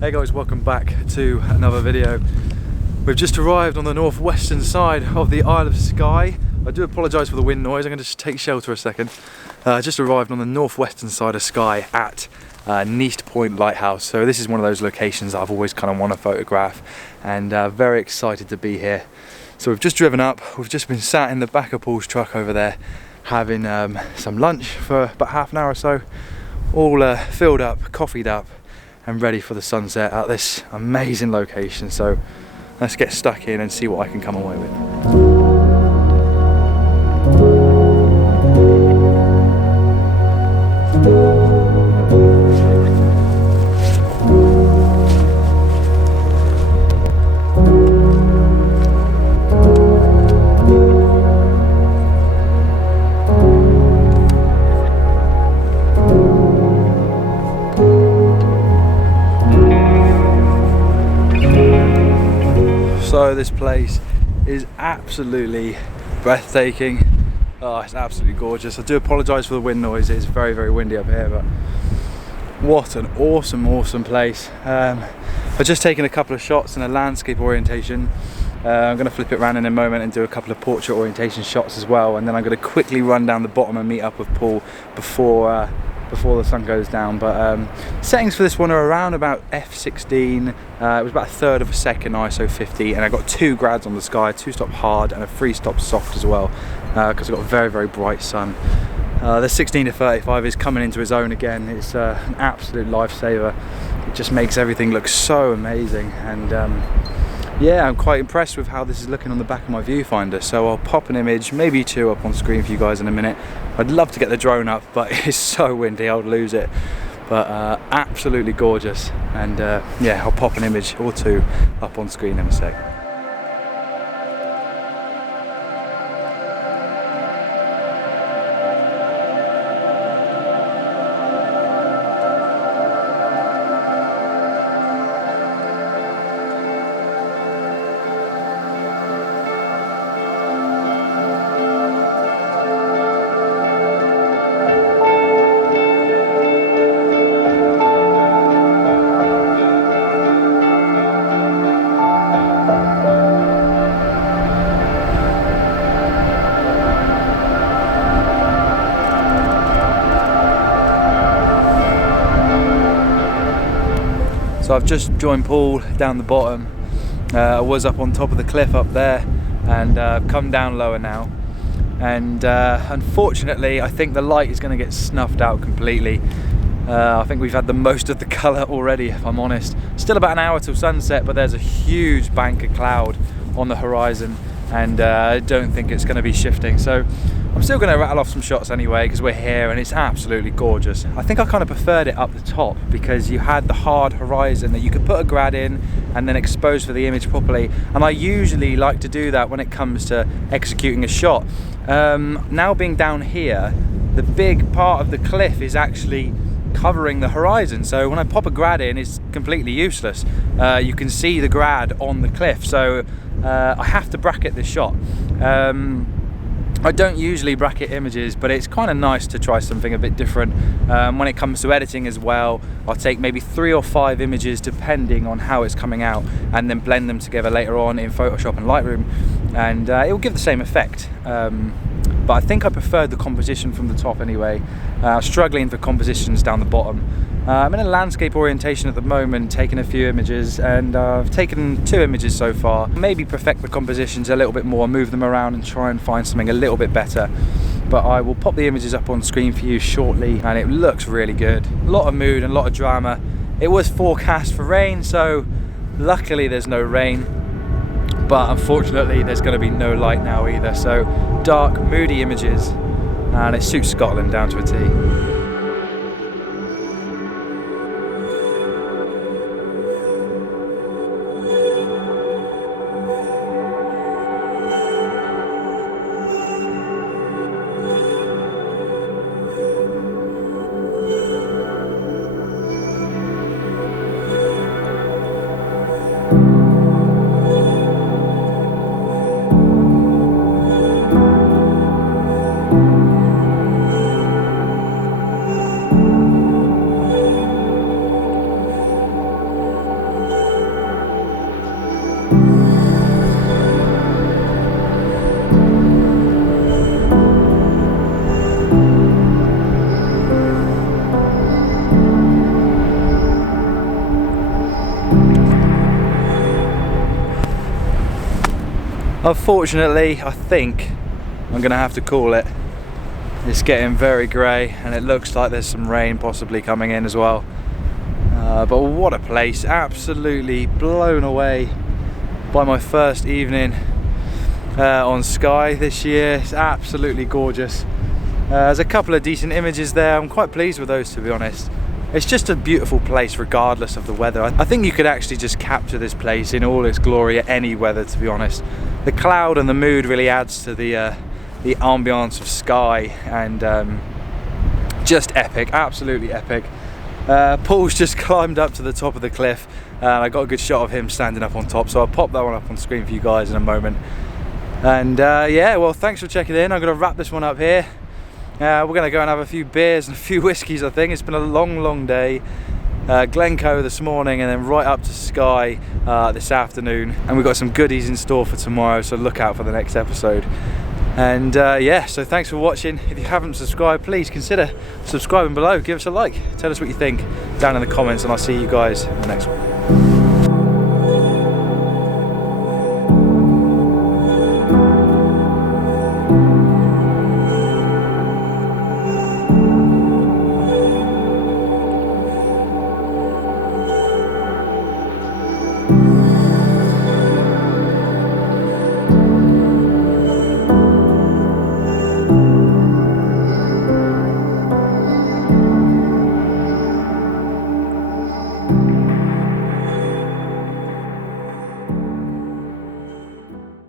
Hey guys, welcome back to another video. We've just arrived on the northwestern side of the Isle of Skye. I do apologise for the wind noise, I'm going to just take shelter a second. Just arrived on the northwestern side of Skye at Neist Lighthouse. So this is one of those locations that I've always kind of want to photograph, and very excited to be here. So we've just driven up, we've just been sat in the benkapur's truck over there having some lunch for about half an hour or so, all filled up, coffeeed up and ready for the sunset at this amazing location. So let's get stuck in and see what I can come away with. So this place is absolutely breathtaking. Oh, it's absolutely gorgeous. I do apologise for the wind noise, it's very, very windy up here, but what an awesome place. I've just taken a couple of shots in a landscape orientation. I'm going to flip it around in a moment and do a couple of portrait orientation shots as well, and then I'm going to quickly run down the bottom and meet up with Paul before the sun goes down. But settings for this one are around about f16. It was about a third of a second ISO 50, and I got 2 grads on the Skye, 2-stop hard and a 3-stop soft as well, because I've got a very, very bright sun. The 16 to 35 is coming into its own again. It's an absolute lifesaver. It just makes everything look so amazing, and yeah, I'm quite impressed with how this is looking on the back of my viewfinder. So I'll pop an image, maybe 2 up on screen for you guys in a minute. I'd love to get the drone up, but it's so windy, I would lose it. But absolutely gorgeous, and yeah, I'll pop an image or 2 up on screen in a sec. So I've just joined Paul down the bottom. I was up on top of the cliff up there, and I've come down lower now. And unfortunately, I think the light is going to get snuffed out completely. I think we've had the most of the colour already, if I'm honest. Still about an hour till sunset, but there's a huge bank of cloud on the horizon, and I don't think it's going to be shifting. So I'm still going to rattle off some shots anyway, because we're here and it's absolutely gorgeous. I think I kind of preferred it up the top because you had the hard horizon that you could put a grad in and then expose for the image properly, and I usually like to do that when it comes to executing a shot. Now being down here, the big part of the cliff is actually covering the horizon, so when I pop a grad in, it's completely useless. You can see the grad on the cliff, so I have to bracket this shot. I don't usually bracket images, but it's kind of nice to try something a bit different. When it comes to editing as well, I'll take maybe 3 or 5 images depending on how it's coming out, and then blend them together later on in Photoshop and Lightroom, and it will give the same effect. But I think I preferred the composition from the top anyway. Struggling for compositions down the bottom. I'm in a landscape orientation at the moment, taking a few images, and I've taken 2 images so far. Maybe perfect the compositions a little bit more, move them around and try and find something a little bit better. But I will pop the images up on screen for you shortly, and it looks really good. A lot of mood and a lot of drama. It was forecast for rain, so luckily there's no rain. But unfortunately there's going to be no light now either, so dark, moody images, and it suits Scotland down to a T. Unfortunately, I think I'm gonna have to call it. It's getting very grey and it looks like there's some rain possibly coming in as well. But what a place, absolutely blown away by my first evening on Skye this year. It's absolutely gorgeous. There's a couple of decent images there. I'm quite pleased with those, to be honest. It's just a beautiful place regardless of the weather. I think you could actually just capture this place in all its glory at any weather, to be honest. The cloud and the mood really adds to the ambiance of Skye, and just epic, absolutely epic. Paul's just climbed up to the top of the cliff and I got a good shot of him standing up on top, so I'll pop that one up on screen for you guys in a moment. And yeah, well, thanks for checking in. I'm going to wrap this one up here. We're going to go and have a few beers and a few whiskies, I think. It's been a long day. Glencoe this morning and then right up to Skye this afternoon, and we've got some goodies in store for tomorrow, so look out for the next episode. And yeah, so thanks for watching. If you haven't subscribed, please consider subscribing below. Give us a like, tell us what you think down in the comments, and I'll see you guys in the next one.